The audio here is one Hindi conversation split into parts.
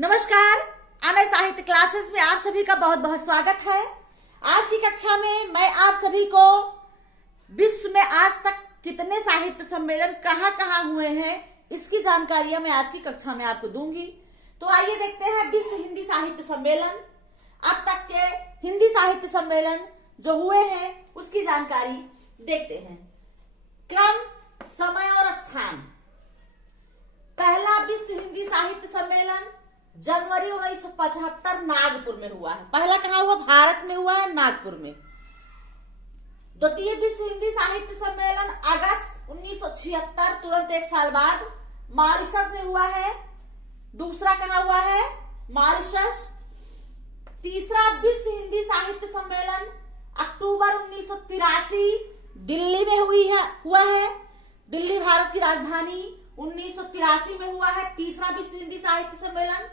नमस्कार। अनय साहित्य क्लासेस में आप सभी का बहुत बहुत स्वागत है। आज की कक्षा में मैं आप सभी को विश्व में आज तक कितने साहित्य सम्मेलन कहाँ हुए हैं इसकी जानकारियां मैं आज की कक्षा में आपको दूंगी। तो आइए देखते हैं विश्व हिंदी साहित्य सम्मेलन, अब तक के हिंदी साहित्य सम्मेलन जो हुए हैं उसकी जानकारी देखते हैं। क्रम, समय और स्थान। पहला विश्व हिंदी साहित्य सम्मेलन जनवरी 1975 नागपुर में हुआ है। पहला कहाँ हुआ? भारत में हुआ है, नागपुर में। द्वितीय विश्व हिंदी साहित्य सम्मेलन अगस्त 1976 तुरंत एक साल बाद मॉरिशस में हुआ है। दूसरा कहाँ हुआ है? मॉरिशस। तीसरा विश्व हिंदी साहित्य सम्मेलन अक्टूबर 1983 दिल्ली में हुआ है। दिल्ली भारत की राजधानी 1983 में हुआ है तीसरा विश्व हिंदी साहित्य सम्मेलन।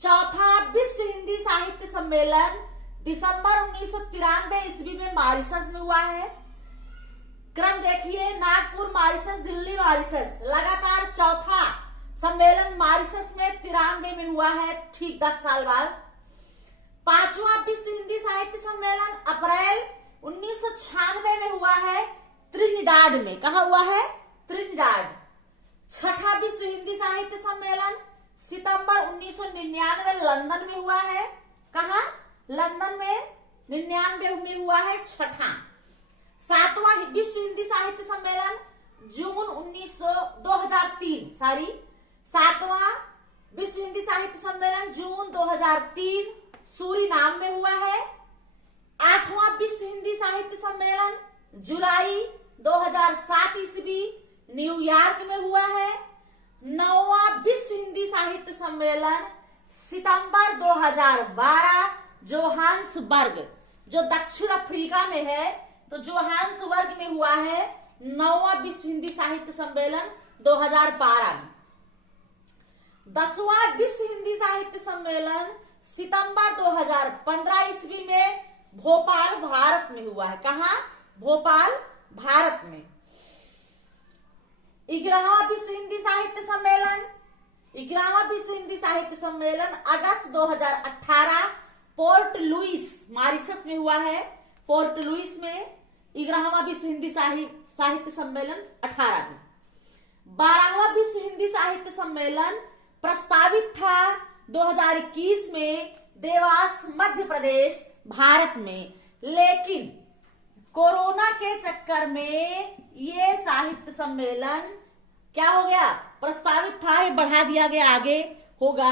चौथा विश्व हिंदी साहित्य सम्मेलन दिसंबर 1993 ईस्वी में मॉरिशस में हुआ है। क्रम देखिए, नागपुर, मॉरिशस, दिल्ली, मॉरिशस, लगातार चौथा सम्मेलन मॉरिशस में 93 में हुआ है, ठीक 10 साल बाद। पांचवा विश्व हिंदी साहित्य सम्मेलन अप्रैल 1996 में हुआ है त्रिनिडाद में। कहा हुआ है? त्रिनिडाद। छठा विश्व हिंदी साहित्य सम्मेलन सितंबर 1999 लंदन में हुआ है। कहा? लंदन में 99 में हुआ है, छठा। सातवां विश्व हिंदी साहित्य सम्मेलन जून 2003 सातवां विश्व हिंदी साहित्य सम्मेलन जून 2003 सूरीनाम में हुआ है। आठवां विश्व हिंदी साहित्य सम्मेलन जुलाई 2007 ईस्वी न्यूयॉर्क में हुआ है। नौवां विश्व हिंदी साहित्य सम्मेलन सितंबर 2012 जोहान्सबर्ग, जो दक्षिण अफ्रीका में है, तो जोहान्सबर्ग में हुआ है। नौवां विश्व हिंदी साहित्य सम्मेलन 2012 में। 10वां विश्व हिंदी साहित्य सम्मेलन सितंबर 2015 ईस्वी में भोपाल, भारत में हुआ है। कहा? भोपाल, भारत में। 11वां विश्व हिंदी साहित्य सम्मेलन 11वां विश्व हिंदी साहित्य सम्मेलन अगस्त 2018 पोर्ट लुइस, मॉरिशस में हुआ है। पोर्ट लुइस में 11वां विश्व हिंदी साहित्य सम्मेलन 18 में। 12वां विश्व हिंदी साहित्य सम्मेलन प्रस्तावित था 2021 में देवास, मध्य प्रदेश, भारत में, लेकिन कोरोना के चक्कर में ये साहित्य सम्मेलन क्या हो गया? प्रस्तावित था, ये बढ़ा दिया गया, आगे होगा।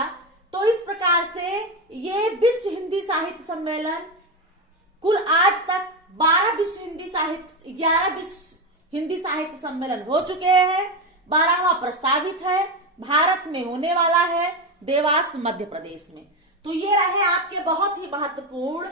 तो इस प्रकार से ये विश्व हिंदी साहित्य सम्मेलन कुल आज तक 11 विश्व हिंदी साहित्य सम्मेलन हो चुके हैं। 12वां प्रस्तावित है, भारत में होने वाला है, देवास, मध्य प्रदेश में। तो ये रहे आपके बहुत ही महत्वपूर्ण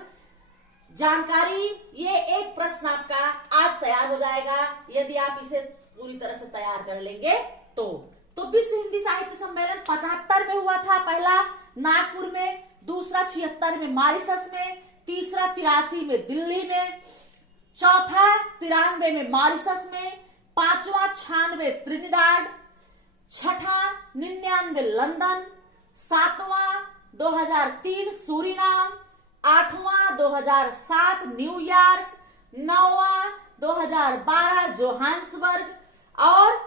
जानकारी। ये एक प्रश्न आपका आज तैयार हो जाएगा यदि आप इसे पूरी तरह से तैयार कर लेंगे तो विश्व हिंदी साहित्य सम्मेलन 75 में हुआ था, पहला नागपुर में, दूसरा 76 में मॉरिशस में, तीसरा 83 में दिल्ली में, चौथा 93 में मॉरिशस में, पांचवा 96 त्रिनिडाद, छठा 99 लंदन, सातवां 2003 सूरीनाम, आठवां 2007 न्यूयॉर्क, नौवां 2012 जोहान्सबर्ग और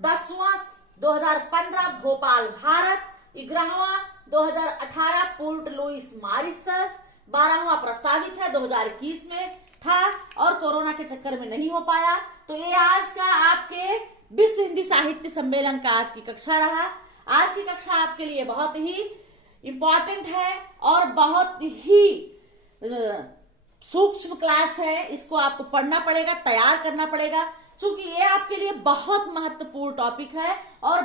10वां 2015 भोपाल, भारत, 11वां 2018 पोर्ट लुइस, मॉरिशस, 12वां प्रस्तावित है 2021 में था और कोरोना के चक्कर में नहीं हो पाया। तो ये आज का आपके विश्व हिंदी साहित्य सम्मेलन का आज की कक्षा रहा। आज की कक्षा आपके लिए बहुत ही इंपॉर्टेंट है और बहुत ही सूक्ष्म क्लास है। इसको आपको पढ़ना पड़ेगा, तैयार करना पड़ेगा, क्योंकि ये आपके लिए बहुत महत्वपूर्ण टॉपिक है और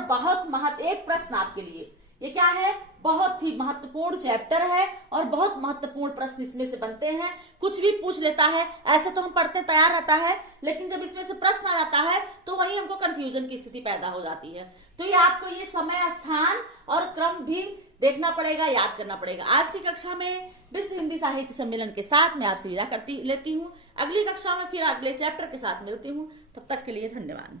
एक प्रश्न आपके लिए ये क्या है? बहुत ही महत्वपूर्ण चैप्टर है और बहुत महत्वपूर्ण प्रश्न इसमें से बनते हैं। कुछ भी पूछ लेता है, ऐसे तो हम पढ़ते तैयार रहता है, लेकिन जब इसमें से प्रश्न आ जाता है तो वही हमको कंफ्यूजन की स्थिति पैदा हो जाती है। तो ये आपको ये समय, स्थान और क्रम भी देखना पड़ेगा, याद करना पड़ेगा। आज की कक्षा में विश्व हिंदी साहित्य सम्मेलन के साथ मैं आपसे विदा लेती हूँ। अगली कक्षा में फिर अगले चैप्टर के साथ मिलती हूँ। तब तक के लिए धन्यवाद।